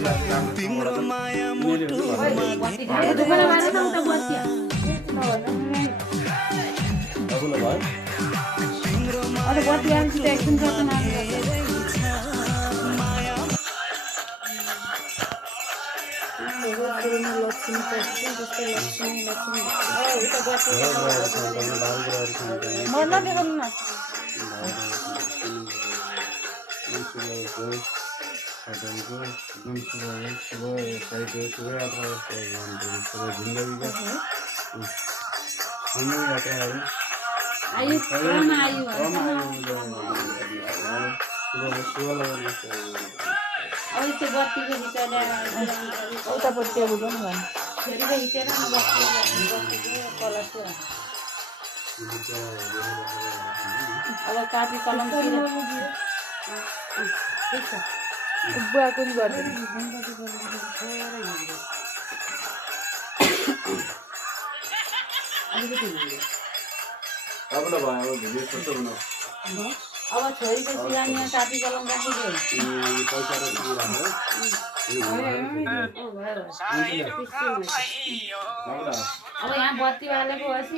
तिम्रो माया मुटुमा दुःखले मारे त उता बस्छ अरे बत्ती आएपछि त एकछिन जस्तो लक्ष्मी पर्छ जस्तै लक्ष्मी मर्न देखाउनु न आयु कम आयु अब त्यो बत्तीको बिचरा उतापट्टि अब गर्नु भएन फेरि त हिँडेर कलर अब कापी कलम ठिक छ बुवाको नि गर्दैन अब छोरीको सिलानीमा कापी कलम राखिदियो अब यहाँ बत्ती बालेको होस्